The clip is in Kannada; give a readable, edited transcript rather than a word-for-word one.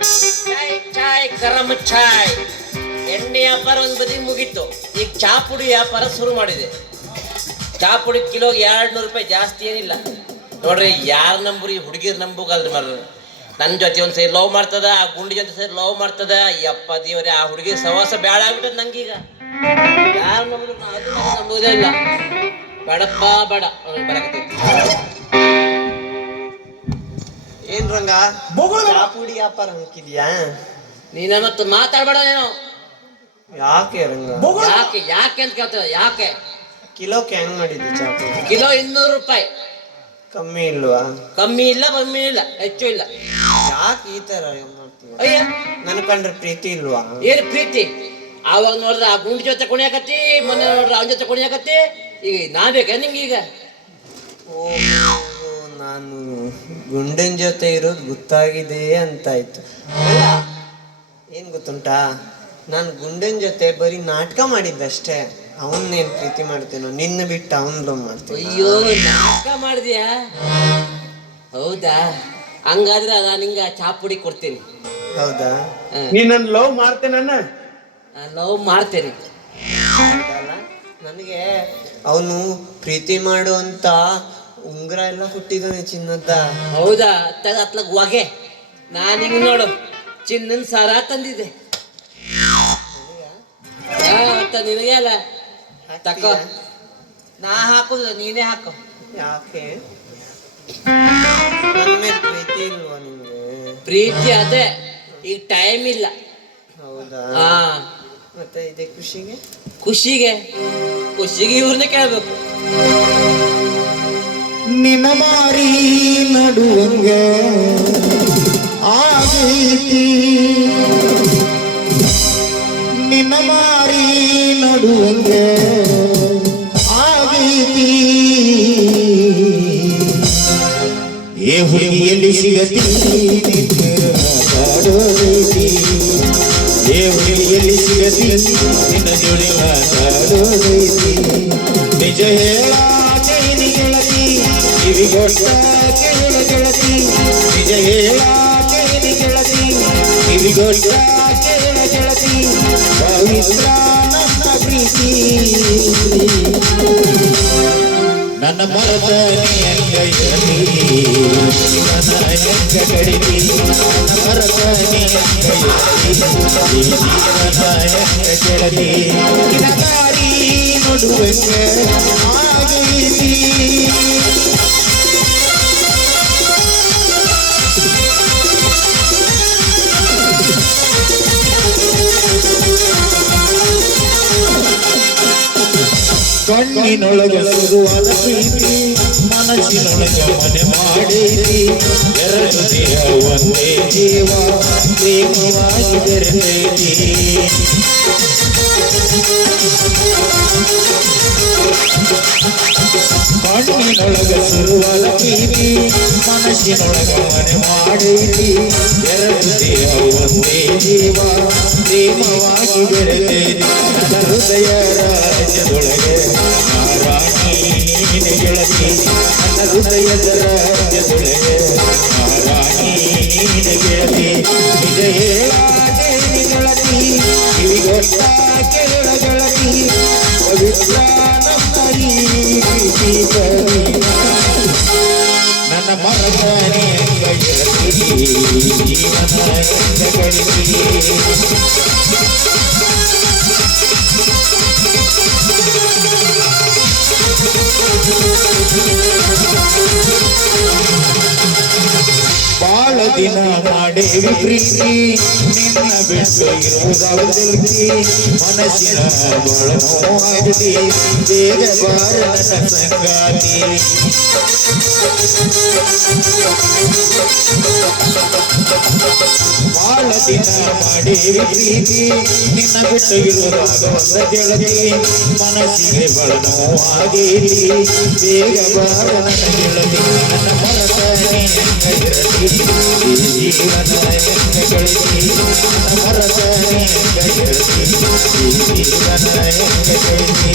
ಚಾಯ್ ಚಾಯ್ ಗರಂ ಚಾಯ್. ಎಣ್ಣೆ ವ್ಯಾಪಾರ ಒಂದು ಬದಿ ಮುಗೀತು. ಈಗ ಚಾ ಪುಡಿ ವ್ಯಾಪಾರ ಶುರು ಮಾಡಿದೆ. ಚಾ ಪುಡಿ ಕಿಲೋಗೆ 200 ರೂಪಾಯಿ, ಜಾಸ್ತಿ ಏನಿಲ್ಲ. ನೋಡ್ರಿ, ಯಾರು ನಂಬ್ರಿ, ಹುಡುಗಿರ್ ನಂಬುಗಲ್ರಿ ಮರ. ನನ್ನ ಜೊತೆ ಒಂದು ಸರಿ ಲವ್ ಮಾಡ್ತದ, ಆ ಗುಂಡಿ ಜೊತೆ ಸರಿ ಲವ್ ಮಾಡ್ತದ. ಯಪ್ಪ ದೇವ್ರೆ, ಆ ಹುಡುಗಿ ಸವಾಸ ಬ್ಯಾಡ ಆಗ್ಬಿಟ್ಟದ ನಂಗೀಗ. ಯಾರು ನಂಬುದು, ಅದು ನಂಬುವುದೇ ಇಲ್ಲ. ಬೇಡಪ್ಪ ಬೇಡ. ಬರಕತ್ತೈತಿ ಏನ್ ರಂಗ, ಚಾ ಪುಡಿ ವ್ಯಾಪಾರ ಹಾಕಿದ್ಯಾ? ನೀನ ಮತ್ತು ಮಾತಾಡ್ಬೇಡ ನೀನು. ಯಾಕೆ ರಂಗ? ಯಾಕೆ ಯಾಕೆ ಅಂತ ಕೇಳ್ತದ. ಯಾಕೆ ಕಿಲೋಕ್ಕೆ ಹೆಂಗ್ ಮಾಡಿದ್ದಿ ಚಾ ಪುಡಿ? ಕಿಲೋ 200 ರೂಪಾಯಿ. ಕಮ್ಮಿ ಇಲ್ವಾ? ಕಮ್ಮಿ ಇಲ್ಲ, ಕಮ್ಮಿ ಇಲ್ಲ, ಹೆಚ್ಚು ಇಲ್ಲ. ಯಾಕೆ ಈ ತರ ಮಾಡ್ತೀವಿ? ಅಯ್ಯ, ನನ್ ಕಂಡ್ರೆ ಪ್ರೀತಿ ಇಲ್ವಾ? ಏನು ಪ್ರೀತಿ? ಆವಾಗ ನೋಡಿದ್ರೆ ಆ ಗುಂಡಿ ಜೊತೆ ಕುಣಿಯಾಕತ್ತಿ, ಮೊನ್ನೆ ನೋಡ್ರೆ ಅವನ ಜೊತೆ ಕುಣಿಯಾಕತ್ತಿ. ಈಗ ನಾ ಬೇಕಾ ನಿಮ್ಗೆ ಈಗ? ಓ, ನಾನು ಗುಂಡನ್ ಜೊತೆ ಇರೋದು ಗೊತ್ತಾಗಿದೆ ಅಂತಾಯ್ತು. ಏನ್ ಗೊತ್ತುಂಟಾ, ನಾನು ಗುಂಡನ್ ಜೊತೆ ಬರೀ ನಾಟಕ ಮಾಡಿದ್ದಷ್ಟೇ. ಅವನ್ನೇನ್ ಪ್ರೀತಿ ಮಾಡ್ತೇನೋ, ನಿನ್ನ ಬಿಟ್ಟು ಅವನ್ ಲವ್ ಮಾಡ್ತೇನೆ. ಅಯ್ಯೋ, ನಾಟಕ ಮಾಡಿದ್ಯಾ? ಹೌದಾ? ಹಂಗಾದ್ರೆ ನಾನು ಹಿಂಗ ಚಾ ಪುಡಿ ಕೊಡ್ತೀನಿ. ಹೌದಾ? ನೀನ್ ನನ್ ಲವ್ ಮಾಡ್ತೇನನ್ನ? ಲವ್ ಮಾಡ್ತೇನೆ. ನನಗೆ ಅವನು ಪ್ರೀತಿ ಮಾಡುವಂತ ಉಂಗುರ ಎಲ್ಲ ಹುಟ್ಟಿದಾನೆ, ಚಿನ್ನದ. ಹೌದಾ? ಅತ್ಲಾಗ ಹೊಗೆ. ನಾನು ಹಿಂಗ್ ನೋಡು, ಚಿನ್ನನ್ ಸಾರ ತಂದಿದ್ದೆ. ನಿನಗೆ ಅಲ್ಲ, ತಕೋ. ನಾ ಹಾಕುದು, ನೀನೇ ಹಾಕೋ. ಯಾಕೆ? ನನ್ನ ಮೇಲೆ ಪ್ರೀತಿ ಇಲ್ವಾ ನಿಮ್ಗೆ? ಪ್ರೀತಿ ಅದೇ, ಈಗ ಟೈಮ್ ಇಲ್ಲ. ಹೌದಾ? ಹಾ. ಮತ್ತೆ ಇದೆ ಖುಷಿಗೆ? ಖುಷಿಗೆ ಇವ್ರನ್ನ ಕೇಳ್ಬೇಕು. ನಿನ್ನ ಮಾರಿ ನಡುವಂಗ ಆಗೈತಿ, ನಿನ್ನ ಮಾರಿ ನಡುವಂಗ ಆಗೈತಿ. ಏ ಹುಡುಗಿಯಲ್ಲಿ ಸಿಗತಿ ಮಾತಾಡೋದೈತಿ, ಏ ಹುಡುಗಿಯಲ್ಲಿ ಸಿಗತಿ ನಿನ್ನ ಜೋಡಿ ಮಾತಾಡೋದೈತಿ. ನಿಜ ಹೇಳಾತೇನಿ ಗೆಳತಿ, ಕಿವಿಗೊಟ್ಟ ಕೇಳ ಗೆಳತಿ. ನಿಜ ಹೇಳಾತೇನಿ ಗೆಳತಿ, ಕಿವಿಗೊಟ್ಟ ಕೇಳ ಗೆಳತಿ. ಪವಿತ್ರ ನನ್ನ ಪ್ರೀತಿ, ನನ್ನ ಮರದ ನೀಯಂಗ ಗೆಳತಿ, ನನ್ನ ಹೆಂಗ ಕಡಿತಿ. ನನ್ನ ಮರದ ನೀಯಂಗ ಗೆಳತಿ, ಜೀವನ ಹೆಂಗ ಗೆಳತಿ. ನಿನ್ನ ದಾರಿ ನೋಡುವಂಗ ಆಗೈತಿ. ಕಣ್ಣಿನೊಳಗೆ ಶುರುವಾದ ಪ್ರೀತಿ, ಮನಸ್ಸಿನೊಳಗೆ ಮನೆ ಮಾಡೈತಿ. ಎರಡು ದೇಹ ಒಂದೇ ಜೀವ, ಪ್ರೇಮವಾಗಿ ಬೆರೆತೈತಿ. ಕಣ್ಣಿನೊಳಗೆ ಶುರುವಾದ ಪ್ರೀತಿ, ಮನಸ್ಸಿನೊಳಗೆ ಮನೆ ಮಾಡೈತಿ. ಎರಡು ದೇಹ ಒಂದೇ ಜೀವ, ಪ್ರೇಮವಾಗಿ ಬೆರೆತೈತಿ. ನನ್ನ ಹೃದಯ ರಾಜ್ಯದೊಳಗೆ ರಾಣಿ ನೀನೆ ಗೆಳತಿ, ನನ್ನ ಹೃದಯದ ರಾಜ್ಯದೊಳಗೆ ರಾಣಿ ನೀನೆ ಗೆಳತಿ. ನಿಜ ಹೇಳಾತೇನಿ ಗೆಳತಿ, ಕಿವಿಗೊಟ್ಟ ಕೇಳ ಗೆಳತಿ. ಪವಿತ್ರ ನಮ್ಮ ಈ ಪ್ರೀತಿ ಕವಿನ, ನನ್ನ ಮರದ ನೀಂಗ ಗೆಳತಿ, ಜೀವನ ಹೆಂಗ ಗೆಳತಿ. ಬಾಳ ದಿನ ಮಾಡೇವಿ ಪ್ರೀತಿ, ನಿನ್ನ ಬಿಟ್ಟು ಇರುವುದಾಗಲಿ. ಮನಸ್ಸಿನ ಬಾಳ ನೋವಾಗಲಿ, ಬೇಗ ಬಾರ ನನ್ನ ಸಂಗಾತಿ. ಬಾಳ ದಿನ ಮಾಡೇವಿ ಪ್ರೀತಿ, ನಿನ್ನ ಬಿಟ್ಟು ಇರುವುದಾಗ ಒಂದ ಗೆಳತಿ. ಮನಸ್ಸಿಗೆ ಬಾಳ ನೋವಾಗೇಲಿ, ಬೇಗ ಬಾರ ನನ್ನ ಗೆಳತಿ. ನನ್ನ ಮರದ ನೀಂಗ ಗೆಳತಿ, ಜೀವನ ಹೆಂಗ ಗೆಳತಿ. ನನ್ನ ಮರದ ನೀಂಗ ಗೆಳತಿ, ಜೀವನ ಹೆಂಗ ಗೆಳತಿ.